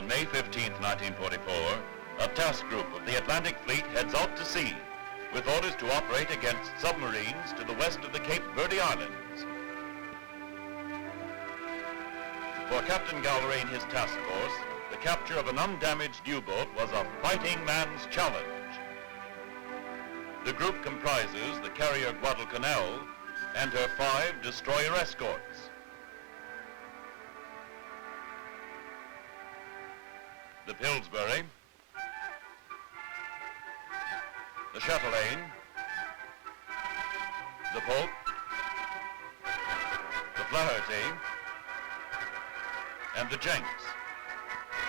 On May 15, 1944, a task group of the Atlantic Fleet heads out to sea with orders to operate against submarines to the west of the Cape Verde Islands. For Captain Galloway and his task force, the capture of an undamaged U-boat was a fighting man's challenge. The group comprises the carrier Guadalcanal and her 5 destroyer escorts. The Pillsbury, the Chatelaine, the Pope, the Flaherty, and the Jenks.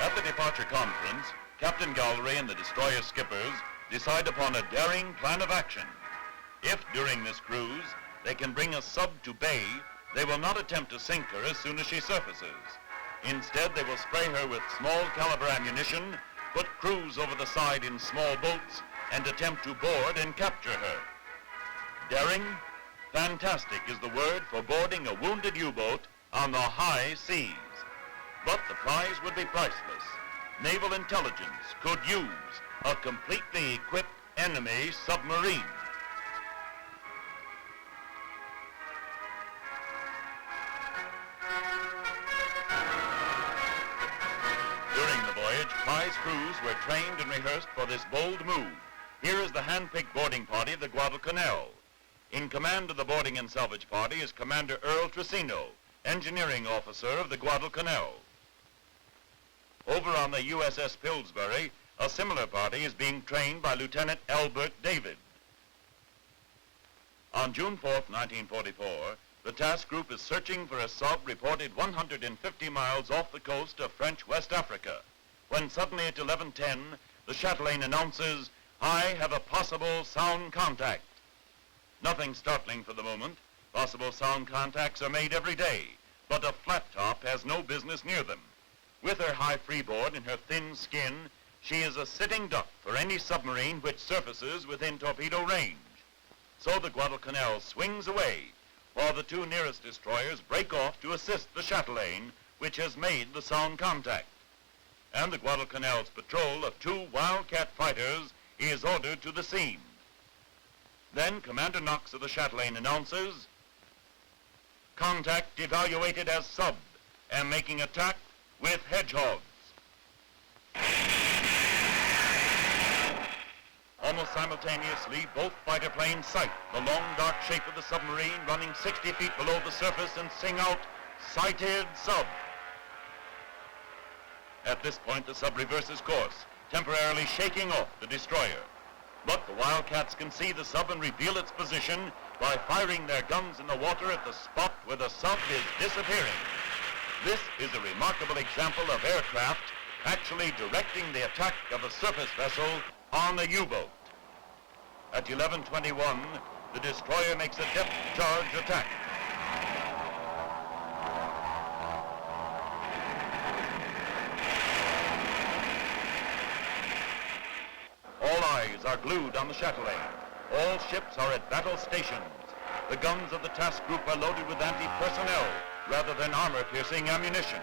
At the departure conference, Captain Galloway and the destroyer skippers decide upon a daring plan of action. If, during this cruise, they can bring a sub to bay, they will not attempt to sink her as soon as she surfaces. Instead, they will spray her with small caliber ammunition, put crews over the side in small boats, and attempt to board and capture her. Daring, fantastic is the word for boarding a wounded U-boat on the high seas. But the prize would be priceless. Naval intelligence could use a completely equipped enemy submarine. During the voyage, prize crews were trained and rehearsed for this bold move. Here is the hand-picked boarding party of the Guadalcanal. In command of the boarding and salvage party is Commander Earl Trissino, engineering officer of the Guadalcanal. Over on the USS Pillsbury, a similar party is being trained by Lieutenant Albert David. On June 4th, 1944, the task group is searching for a sub reported 150 miles off the coast of French West Africa, when suddenly at 11:10, the Chatelaine announces, "I have a possible sound contact." Nothing startling for the moment. Possible sound contacts are made every day, but a flat top has no business near them. With her high freeboard and her thin skin, she is a sitting duck for any submarine which surfaces within torpedo range. So the Guadalcanal swings away, while the 2 nearest destroyers break off to assist the Chatelaine, which has made the sound contact. And the Guadalcanal's patrol of 2 Wildcat fighters is ordered to the scene. Then Commander Knox of the Chatelaine announces, "Contact evaluated as sub and making attack with hedgehogs." Almost simultaneously, both fighter planes sight the long, dark shape of the submarine running 60 feet below the surface and sing out, "Sighted sub." At this point, the sub reverses course, temporarily shaking off the destroyer. But the Wildcats can see the sub and reveal its position by firing their guns in the water at the spot where the sub is disappearing. This is a remarkable example of aircraft actually directing the attack of a surface vessel on a U-boat. At 11:21, the destroyer makes a depth charge attack. All eyes are glued on the Chatelaine. All ships are at battle stations. The guns of the task group are loaded with anti-personnel rather than armor-piercing ammunition.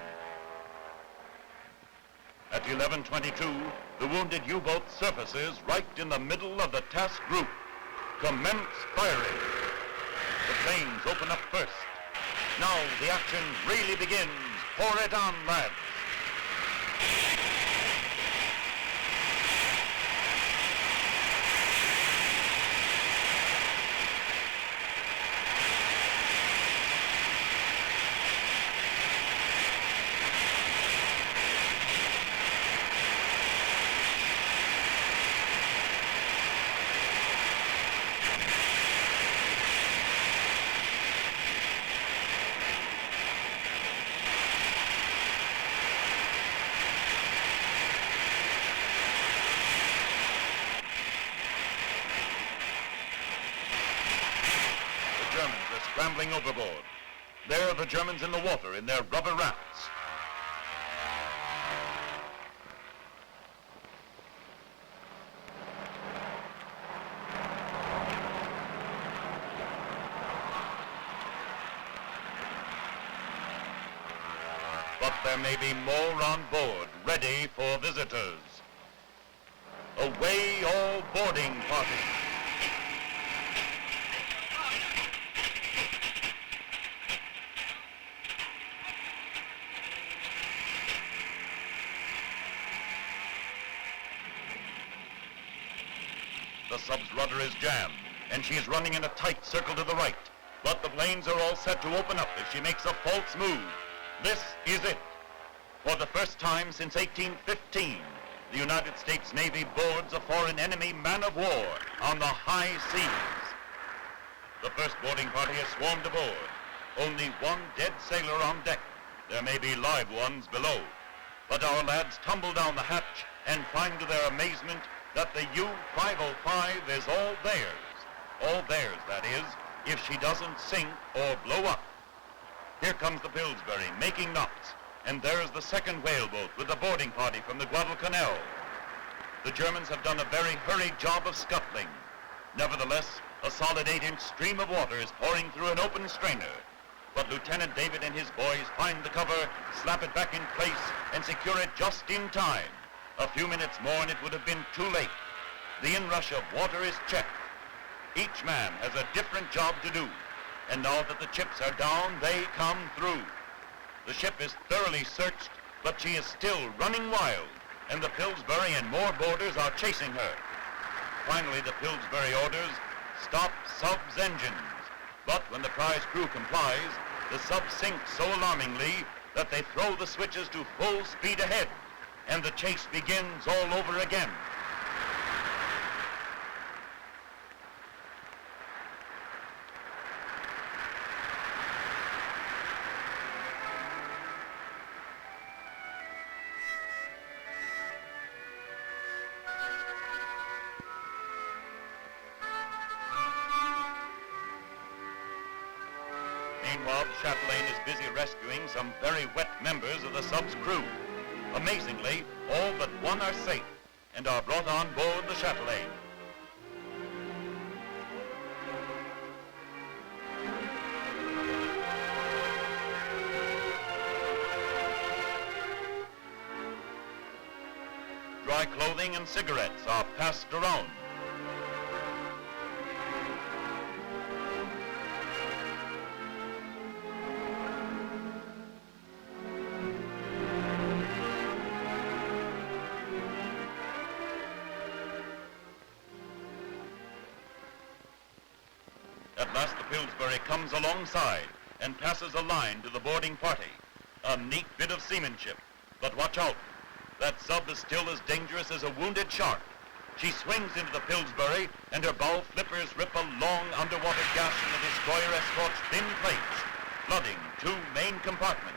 At 11:22, the wounded U-boat surfaces right in the middle of the task group. Commence firing. The planes open up first. Now the action really begins. Pour it on, lads. Scrambling overboard. There are the Germans in the water in their rubber rafts. But there may be more on board, ready ready for visitors. Away all boarding party. The sub's rudder is jammed, and she is running in a tight circle to the right. But the planes are all set to open up if she makes a false move. This is it. For the first time since 1815, the United States Navy boards a foreign enemy man of war on the high seas. The first boarding party has swarmed aboard. Only one dead sailor on deck. There may be live ones below. But our lads tumble down the hatch and find to their amazement that the U-505 is all theirs. All theirs, that is, if she doesn't sink or blow up. Here comes the Pillsbury, making knots, and there's the second whaleboat with the boarding party from the Guadalcanal. The Germans have done a very hurried job of scuttling. Nevertheless, a solid 8-inch stream of water is pouring through an open strainer. But Lieutenant David and his boys find the cover, slap it back in place, and secure it just in time. A few minutes more and it would have been too late. The inrush of water is checked. Each man has a different job to do. And now that the chips are down, they come through. The ship is thoroughly searched, but she is still running wild, and the Pillsbury and more boarders are chasing her. Finally, the Pillsbury orders, "Stop sub's engines." But when the prize crew complies, the sub sinks so alarmingly that they throw the switches to full speed ahead, and the chase begins all over again. Meanwhile, the Chatelaine is busy rescuing some very wet members of the sub's crew. Amazingly, all but one are safe and are brought on board the Chatelaine. Dry clothing and cigarettes are passed around. At last the Pillsbury comes alongside and passes a line to the boarding party. A neat bit of seamanship. But watch out. That sub is still as dangerous as a wounded shark. She swings into the Pillsbury and her bow flippers rip a long underwater gash in the destroyer escort's thin plates, flooding two main compartments.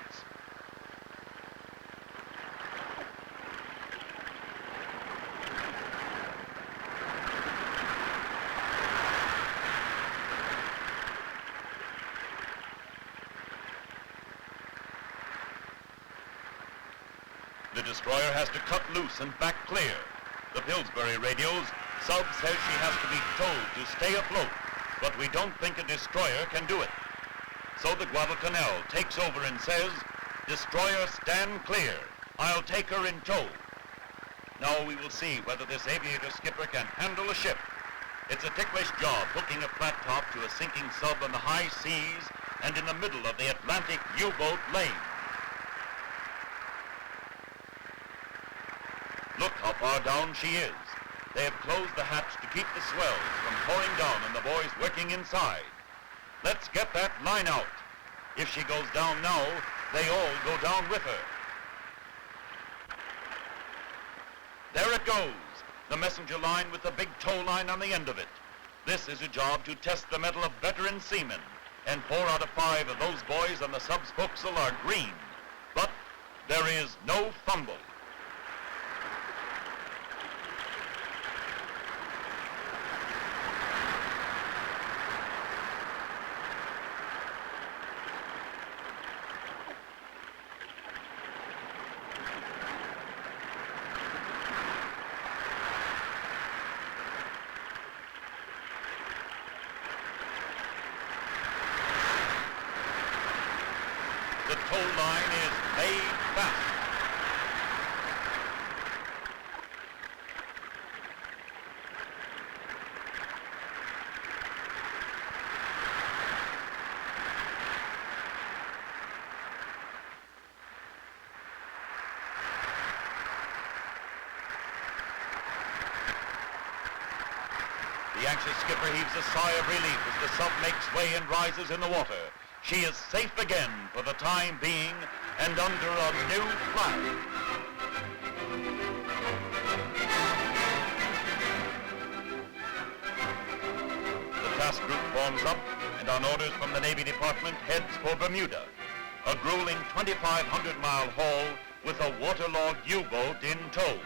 The destroyer has to cut loose and back clear. The Pillsbury radios, "Sub says she has to be told to stay afloat, but we don't think a destroyer can do it." So the Guadalcanal takes over and says, "Destroyer, stand clear. I'll take her in tow." Now we will see whether this aviator skipper can handle a ship. It's a ticklish job hooking a flat top to a sinking sub on the high seas and in the middle of the Atlantic U-boat lane. Look how far down she is. They have closed the hatch to keep the swells from pouring down and the boys working inside. Let's get that line out. If she goes down now, they all go down with her. There it goes, the messenger line with the big tow line on the end of it. This is a job to test the mettle of veteran seamen, and 4 out of 5 of those boys on the sub's forecastle are green. But there is no fumble. The tow line is made fast. The anxious skipper heaves a sigh of relief as the sub makes way and rises in the water. She is safe again for the time being and under a new flag. The task group forms up and on orders from the Navy Department heads for Bermuda, a grueling 2,500-mile haul with a waterlogged U-boat in tow.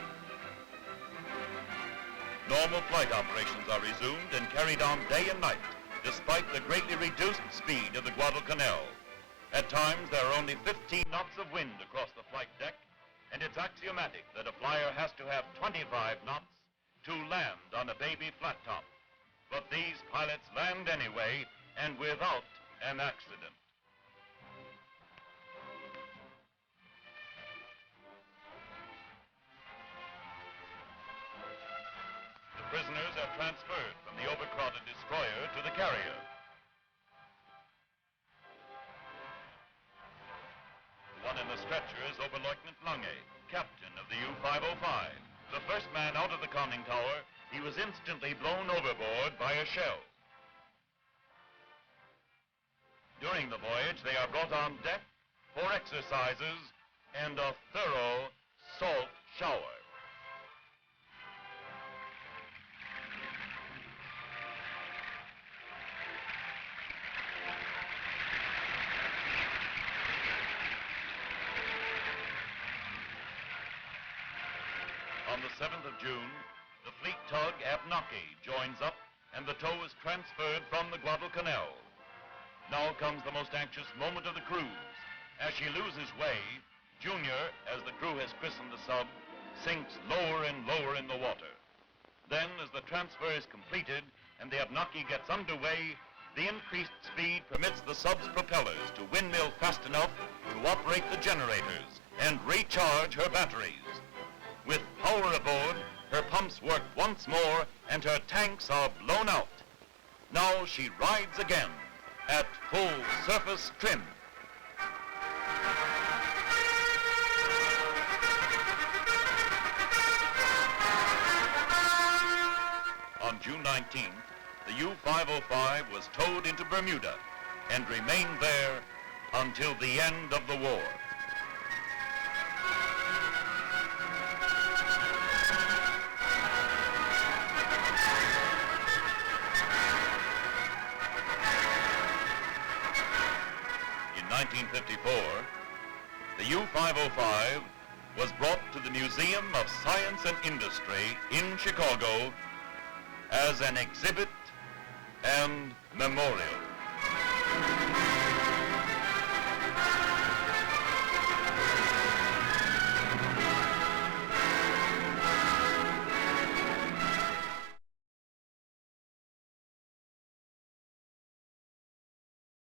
Normal flight operations are resumed and carried on day and night, despite the greatly reduced speed of the Guadalcanal. At times, there are only 15 knots of wind across the flight deck, and it's axiomatic that a flyer has to have 25 knots to land on a baby flat top. But these pilots land anyway, and without an accident. The prisoners are transferred from the overcrowded destroyer to the carrier. The one in the stretcher is Oberleutnant Lange, captain of the U-505. The first man out of the conning tower, he was instantly blown overboard by a shell. During the voyage, they are brought on deck for exercises and a thorough salt shower. On the 7th of June, the fleet tug Abnaki joins up and the tow is transferred from the Guadalcanal. Now comes the most anxious moment of the cruise. As she loses way, Junior, as the crew has christened the sub, sinks lower and lower in the water. Then, as the transfer is completed and the Abnaki gets underway, the increased speed permits the sub's propellers to windmill fast enough to operate the generators and recharge her batteries. With power aboard, her pumps work once more and her tanks are blown out. Now she rides again at full surface trim. On June 19th, the U-505 was towed into Bermuda and remained there until the end of the war. In 1954, the U-505 was brought to the Museum of Science and Industry in Chicago as an exhibit and memorial.